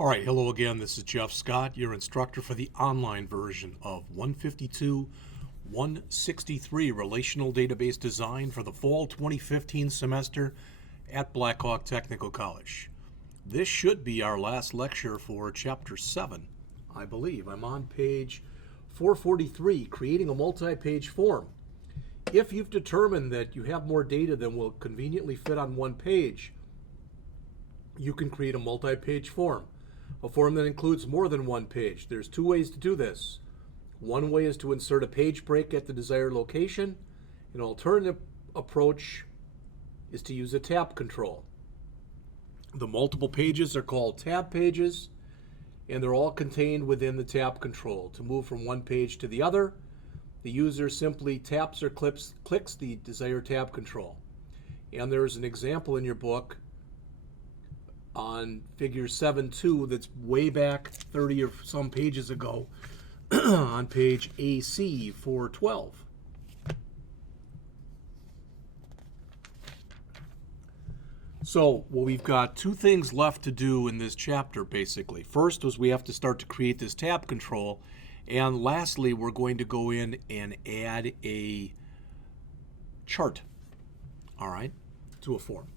All right, hello again. This is Jeff Scott, your instructor for the online version of 152-163 Relational Database Design for the Fall 2015 semester at Blackhawk Technical College. This should be our last lecture for Chapter 7, I believe. I'm on page 443, creating a multi-page form. If you've determined that you have more data than will conveniently fit on one page, you can create a multi-page form. A form that includes more than one page. There's two ways to do this. One way is to insert a page break at the desired location. An alternative approach is to use a tab control. The multiple pages are called tab pages, and they're all contained within the tab control. To move from one page to the other, the user simply taps or clicks the desired tab control. And there's an example in your book on figure 7.2 that's way back 30 or some pages ago on page AC 412. So, well, we've got two things left to do in this chapter, basically. First was we have to start to create this tab control, and lastly, we're going to go in and add a chart, all right, to a form.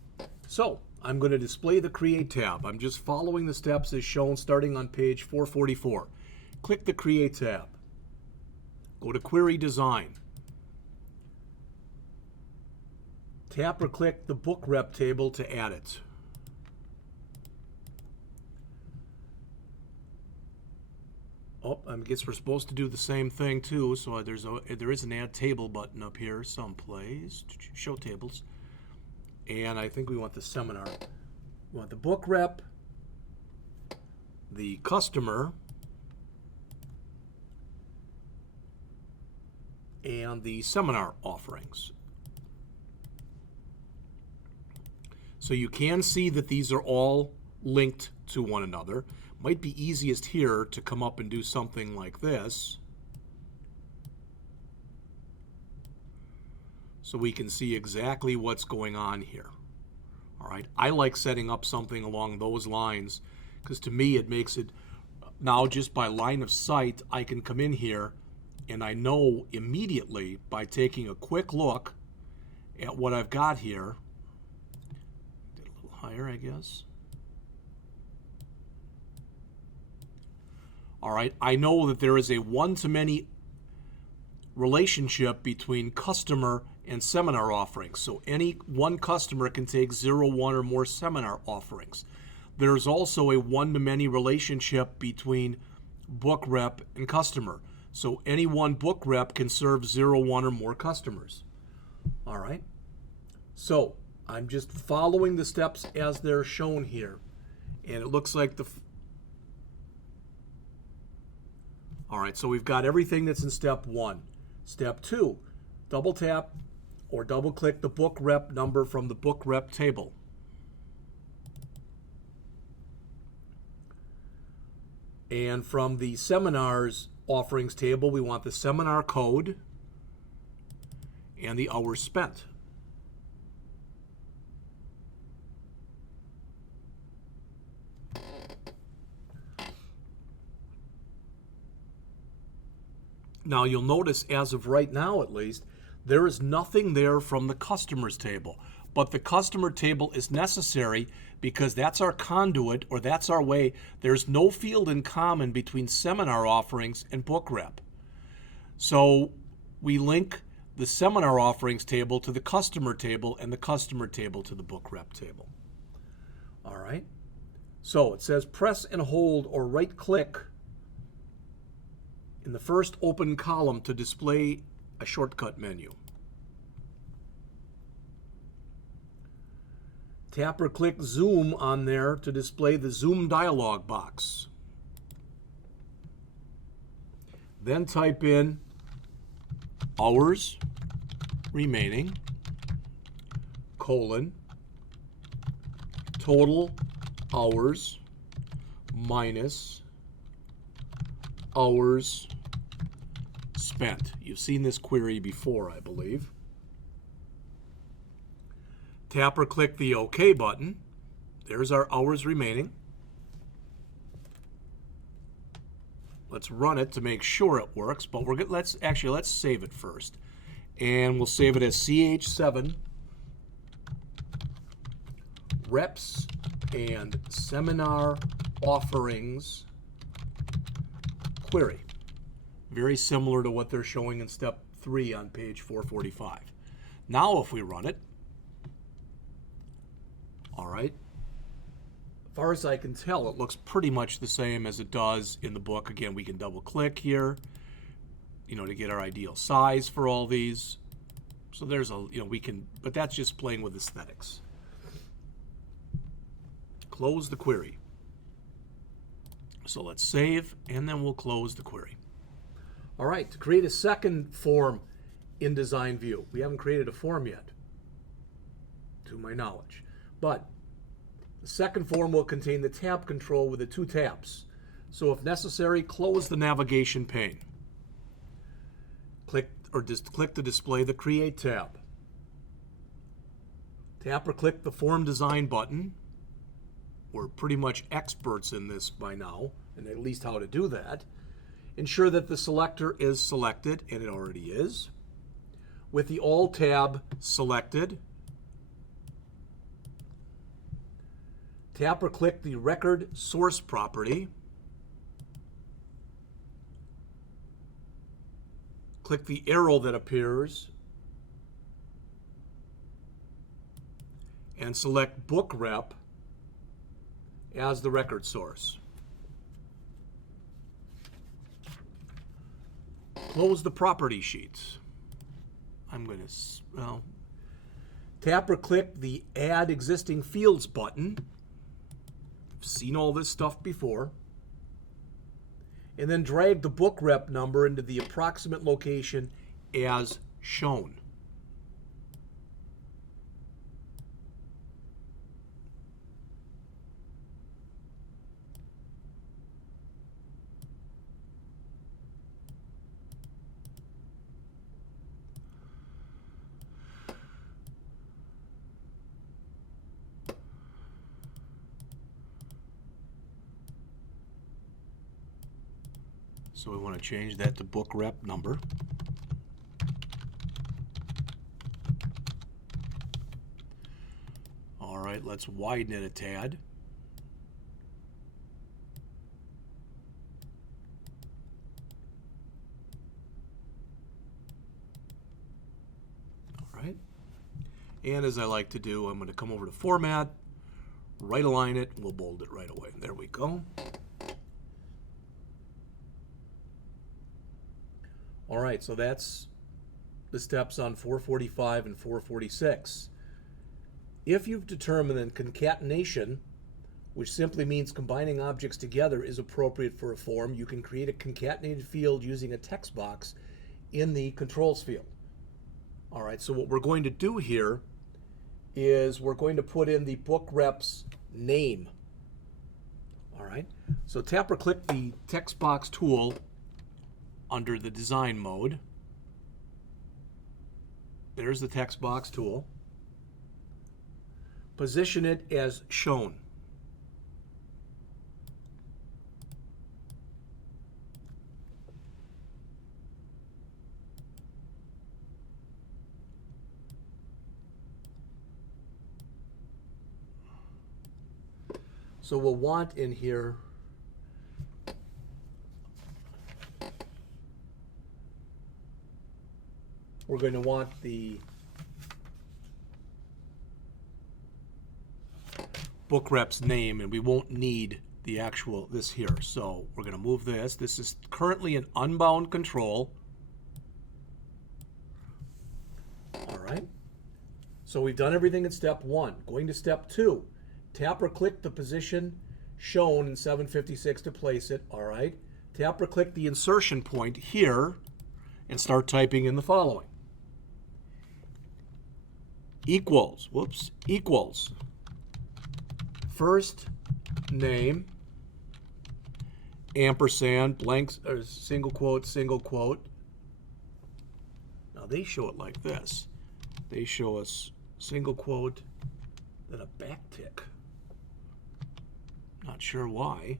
So, I'm going to display the Create tab. I'm just following the steps as shown starting on page 444. Click the Create tab. Go to Query Design. Tap or click the book rep table to add it. Oh, I guess we're supposed to do the same thing too, so there is an Add Table button up here someplace. Show tables. And I think we want the seminar. We want the book rep, the customer, and the seminar offerings. So you can see that these are all linked to one another. Might be easiest here to come up and do something like this, so we can see exactly what's going on here. All right, I like setting up something along those lines because to me it makes it, now just by line of sight, I can come in here and I know immediately by taking a quick look at what I've got here. Get a little higher, I guess. All right, I know that there is a one-to-many relationship between customer and seminar offerings. So any one customer can take 0, 1, or more seminar offerings. There's also a one-to-many relationship between book rep and customer. So any one book rep can serve 0, 1, or more customers. All right. So I'm just following the steps as they're shown here. And it looks like all right, so we've got everything that's in step 1. Step 2, double tap or double click the book rep number from the book rep table. And from the seminars offerings table, we want the seminar code and the hours spent. Now you'll notice, as of right now at least, there is nothing there from the customers table. But the customer table is necessary because that's our conduit, or that's our way. There's no field in common between seminar offerings and book rep. So we link the seminar offerings table to the customer table and the customer table to the book rep table. All right. So it says press and hold or right click in the first open column to display a shortcut menu. Tap or click Zoom on there to display the Zoom dialog box. Then type in hours remaining, colon, total hours minus hours spent. You've seen this query before, I believe. Tap or click the OK button. There's our hours remaining. Let's run it to make sure it works, but let's save it first. And we'll save it as CH7 reps and seminar offerings query. Very similar to what they're showing in step 3 on page 445. Now if we run it, all right, as far as I can tell, it looks pretty much the same as it does in the book. Again, we can double click here, to get our ideal size for all these. So there's but that's just playing with aesthetics. Close the query. So let's save, and then we'll close the query. All right, to create a second form in Design View. We haven't created a form yet, to my knowledge. But the second form will contain the tab control with the 2 tabs. So if necessary, close the navigation pane. Click to display the Create tab. Tap or click the Form Design button. We're pretty much experts in this by now, and at least how to do that. Ensure that the selector is selected, and it already is. With the All tab selected, tap or click the Record Source property. Click the arrow that appears and select Book Rep as the record source. Close the property sheets. Tap or click the Add Existing Fields button. I've seen all this stuff before. And then drag the book rep number into the approximate location as shown. So we want to change that to book rep number. All right, let's widen it a tad. All right. And as I like to do, I'm going to come over to Format, right align it, and we'll bold it right away. There we go. All right, so that's the steps on 445 and 446. If you've determined that concatenation, which simply means combining objects together, is appropriate for a form, you can create a concatenated field using a text box in the controls field. All right, so what we're going to do here is we're going to put in the book rep's name. All right, so tap or click the text box tool under the design mode. There's the text box tool. Position it as shown. So we'll want in here we're going to want the book rep's name, and we won't need the actual this here. So we're going to move this. This is currently an unbound control. All right. So we've done everything in step 1. Going to step 2. Tap or click the position shown in 756 to place it. All right. Tap or click the insertion point here and start typing in the following. Equals, first name, ampersand, blanks, or single quote. Now they show it like this. They show us single quote, then a backtick. Not sure why.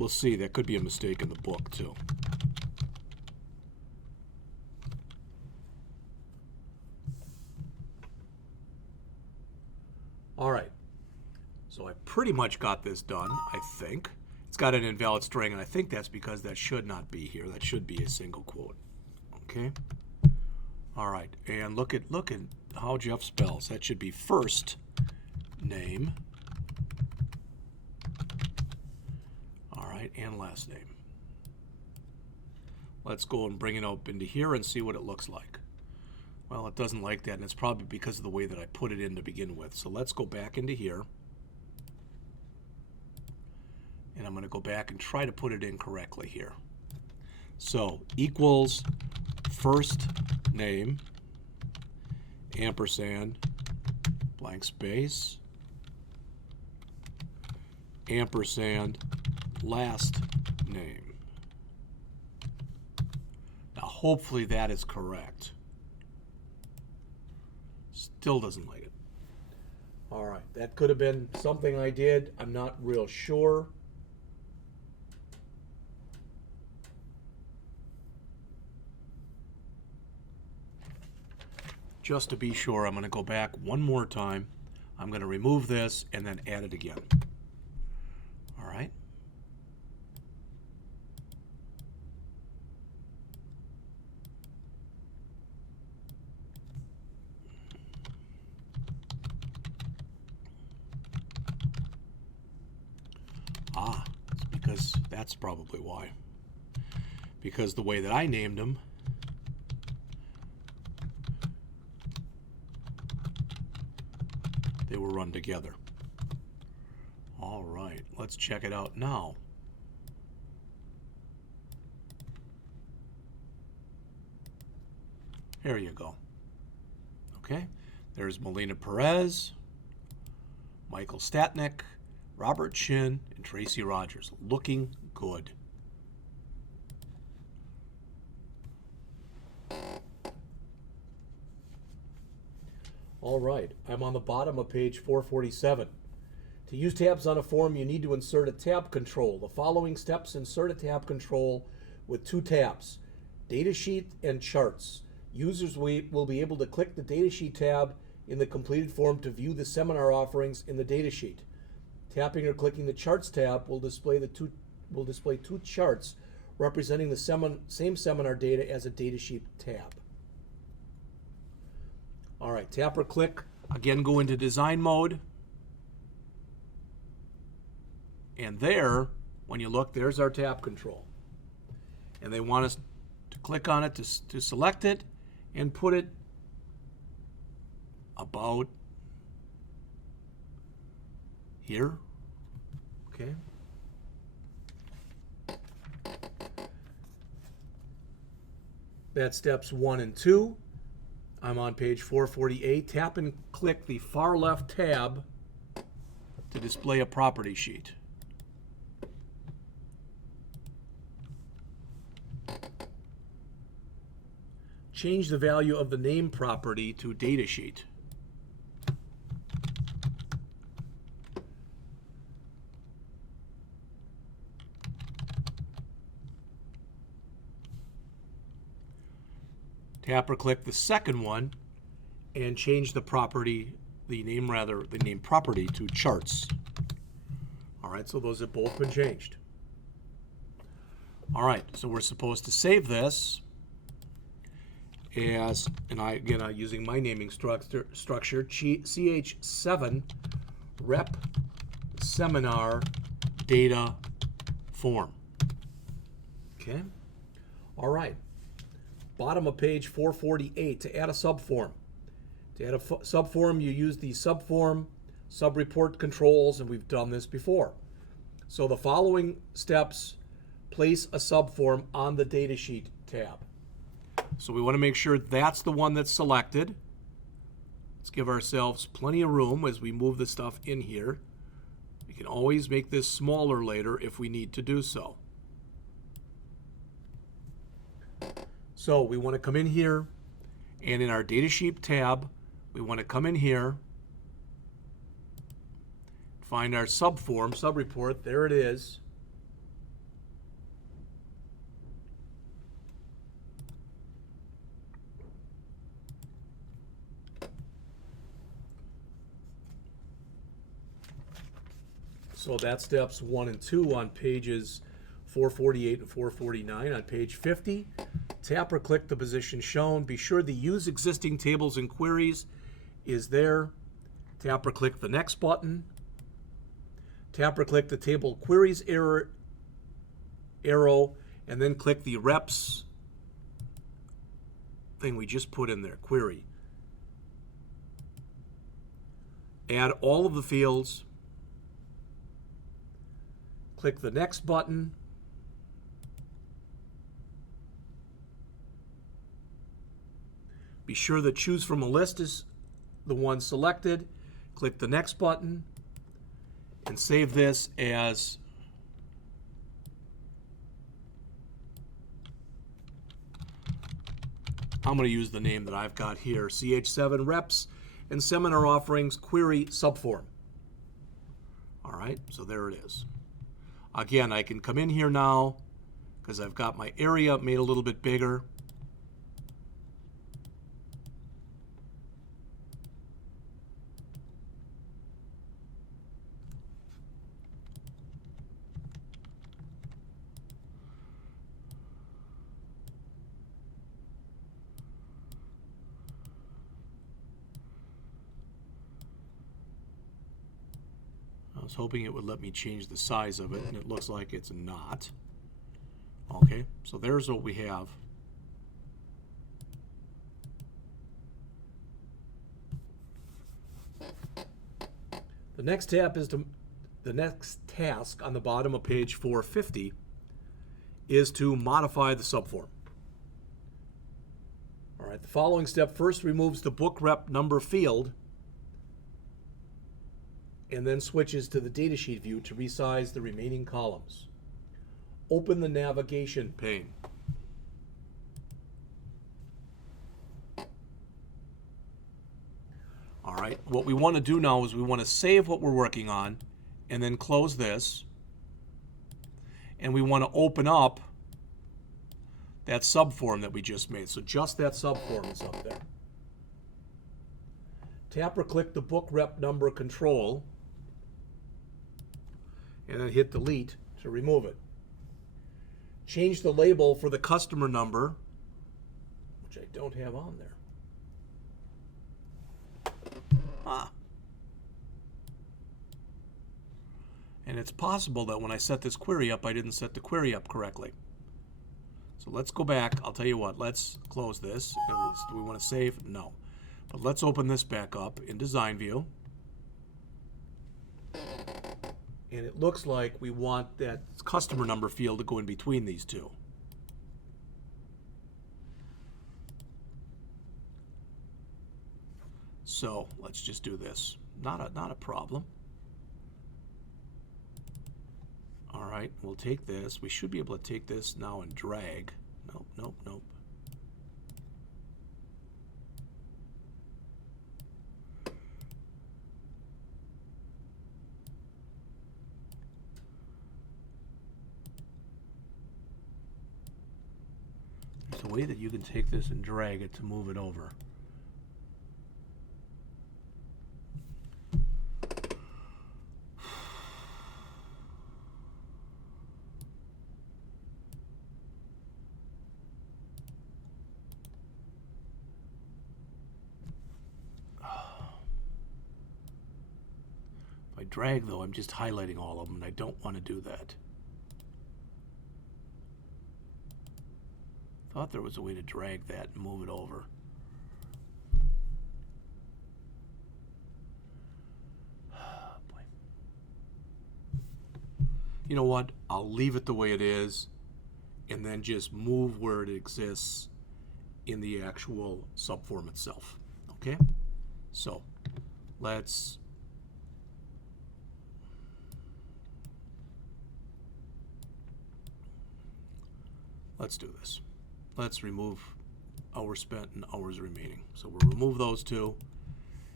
We'll see. That could be a mistake in the book, too. All right. So I pretty much got this done, I think. It's got an invalid string, and I think that's because that should not be here. That should be a single quote. Okay? All right. And look at how Jeff spells. That should be first name. All right, and last name. Let's go and bring it up into here and see what it looks like. Well, it doesn't like that, and it's probably because of the way that I put it in to begin with. So let's go back into here. And I'm going to go back and try to put it in correctly here. So equals first name, ampersand, blank space, ampersand, last name. Now hopefully that is correct. Still doesn't like it. All right, that could have been something I did. I'm not real sure. Just to be sure, I'm going to go back one more time. I'm going to remove this and then add it again. All right. It's because that's probably why. Because the way that I named them, they were run together. All right, let's check it out now. There you go. Okay, there's Melina Perez, Michael Statnick, Robert Shin, and Tracy Rogers. Looking good. All right, I'm on the bottom of page 447. To use tabs on a form, you need to insert a tab control. The following steps insert a tab control with two tabs, Datasheet and Charts. Users will be able to click the Datasheet tab in the completed form to view the seminar offerings in the datasheet. Tapping or clicking the Charts tab will display two charts representing the same seminar data as a datasheet tab. All right, tap or click. Again, go into design mode. And there, when you look, there's our tab control. And they want us to click on it to select it and put it about here. Okay. That's steps 1 and 2. I'm on page 448. Tap and click the far left tab to display a property sheet. Change the value of the name property to datasheet. Tap or click the second one and change the name property to charts. All right, so those have both been changed. All right, so we're supposed to save this as, I'm using my naming structure, CH7 rep seminar data form. Okay, all right. Bottom of page 448, to add a subform. To add a subform, you use the Subform Subreport controls, and we've done this before. So the following steps place a subform on the Datasheet tab. So we want to make sure that's the one that's selected. Let's give ourselves plenty of room as we move the stuff in here. We can always make this smaller later if we need to do so. So we want to come in here, and in our Datasheet tab, we want to come in here, find our Subform Subreport. There it is. So that's steps 1 and 2 on pages 448 and 449. On page 50, tap or click the position shown. Be sure the Use Existing Tables and Queries is there. Tap or click the Next button. Tap or click the Table Queries arrow, and then click the reps thing we just put in there, query. Add all of the fields. Click the Next button. Be sure that Choose from a List is the one selected. Click the Next button and save this as I'm going to use the name that I've got here, CH7 Reps and Seminar Offerings Query Subform. All right, so there it is. Again, I can come in here now because I've got my area made a little bit bigger. I was hoping it would let me change the size of it, and it looks like it's not. Okay, so there's what we have. The next tab is the next task on the bottom of page 450 is to modify the subform. All right, the following step first removes the book rep number field and then switches to the datasheet view to resize the remaining columns. Open the navigation pane. All right, what we want to do now is we want to save what we're working on and then close this. And we want to open up that subform that we just made. So just that subform is up there. Tap or click the book rep number control and then hit delete to remove it. Change the label for the customer number, which I don't have on there. And it's possible that when I set this query up, I didn't set the query up correctly. So let's go back. I'll tell you what, let's close this. Do we want to save? No. But let's open this back up in Design View. And it looks like we want that customer number field to go in between these two. So let's just do this. Not a problem. All right, we'll take this. We should be able to take this now and drag. Nope, nope, nope. There's a way that you can take this and drag it to move it over. If I drag, though, I'm just highlighting all of them, and I don't want to do that. Thought there was a way to drag that and move it over. Boy. You know what? I'll leave it the way it is and then just move where it exists in the actual subform itself. Okay? So let's do this. Let's remove hours spent and hours remaining. So we'll remove those two.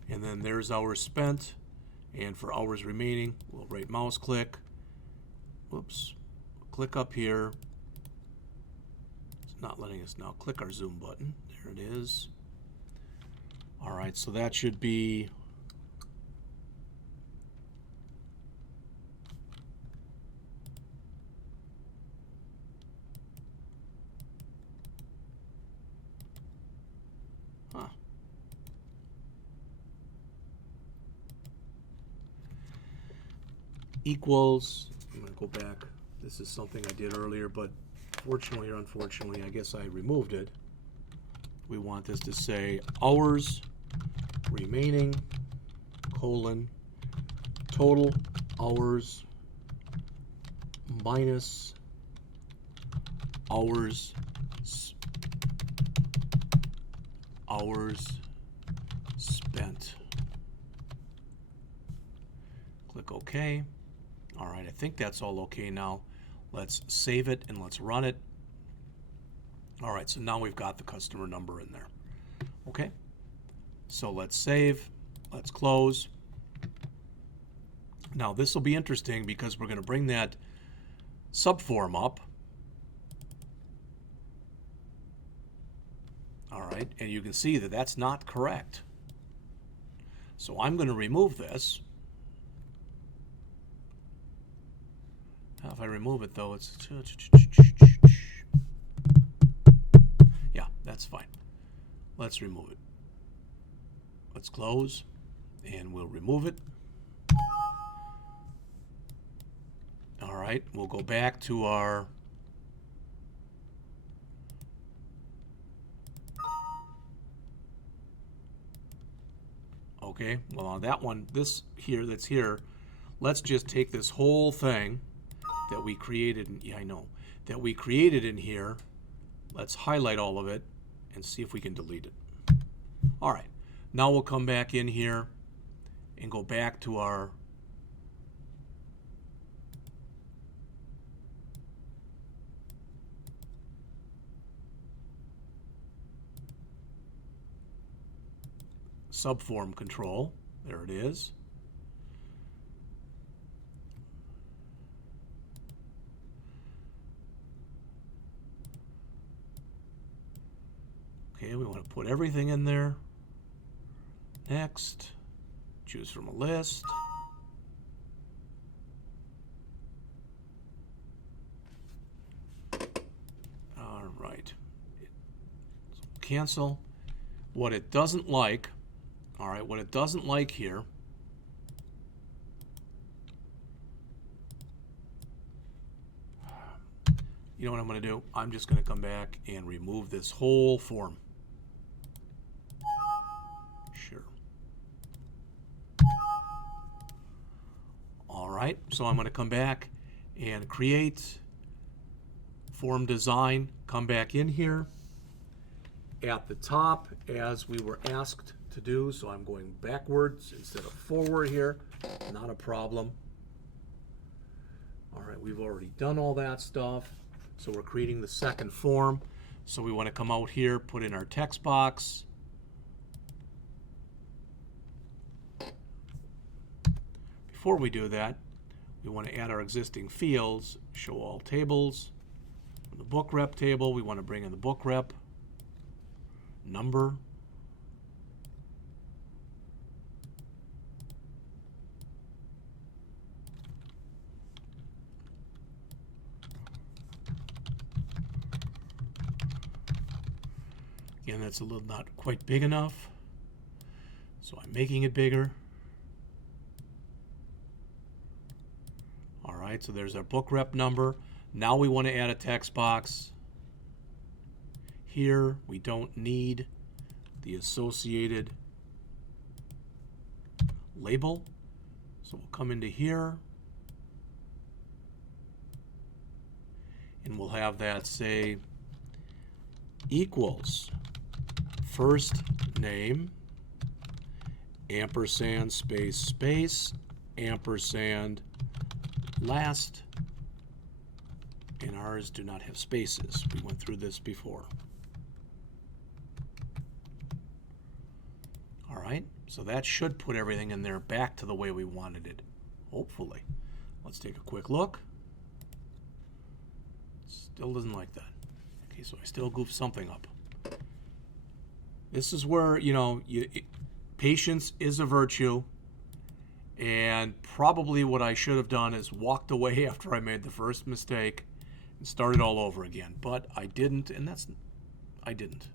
And then there's hours spent. And for hours remaining, we'll right mouse click. Whoops. Click up here. It's not letting us now. Click our zoom button. There it is. All right, so that should be equals, I'm going to go back. This is something I did earlier, but fortunately or unfortunately, I guess I removed it. We want this to say hours remaining, colon, total hours minus hours spent. Click OK. All right, I think that's all okay now. Let's save it and let's run it. All right, so now we've got the customer number in there. Okay, so let's save, let's close. Now this will be interesting because we're going to bring that subform up. All right, and you can see that that's not correct. So I'm going to remove this. Now if I remove it though, it's... Yeah, that's fine. Let's remove it. Let's close, and we'll remove it. All right, we'll go back to our... Okay, well on that one, this here that's here, let's just take this whole thing that we created, that we created in here. Let's highlight all of it and see if we can delete it. All right, now we'll come back in here and go back to our subform control. There it is. Okay, we want to put everything in there. Next, choose from a list. All right. So cancel. What it doesn't like, all right, what it doesn't like here you know what I'm going to do? I'm just going to come back and remove this whole form. Sure. All right, so I'm going to come back and create form design, come back in here at the top as we were asked to do, so I'm going backwards instead of forward here, not a problem. All right, we've already done all that stuff. So we're creating the second form. So we want to come out here, put in our text box. Before we do that, we want to add our existing fields, show all tables. From the book rep table, we want to bring in the book rep, number, again, that's a little not quite big enough, so I'm making it bigger. All right, so there's our book rep number. Now we want to add a text box. Here we don't need the associated label, so we'll come into here and we'll have that say equals first name ampersand space space ampersand last, and ours do not have spaces. We went through this before. All right, so that should put everything in there back to the way we wanted it, hopefully. Let's take a quick look. Still doesn't like that. Okay, so I still goofed something up. This is where, patience is a virtue, and probably what I should have done is walked away after I made the first mistake and started all over again. But I didn't, and I didn't.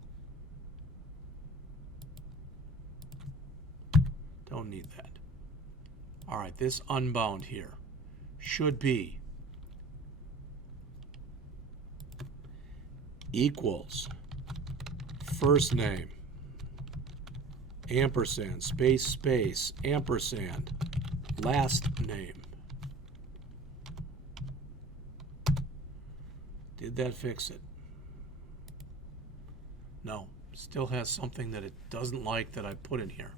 Don't need that. All right, this unbound here. should be equals first name, ampersand, space, space, ampersand, last name. Did that fix it? No. Still has something that it doesn't like that I put in here.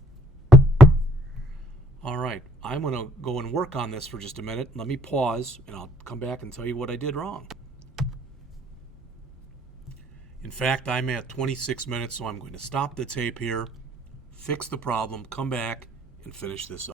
All right. I'm going to go and work on this for just a minute. Let me pause, and I'll come back and tell you what I did wrong. In fact, I'm at 26 minutes, so I'm going to stop the tape here, fix the problem, come back, and finish this up.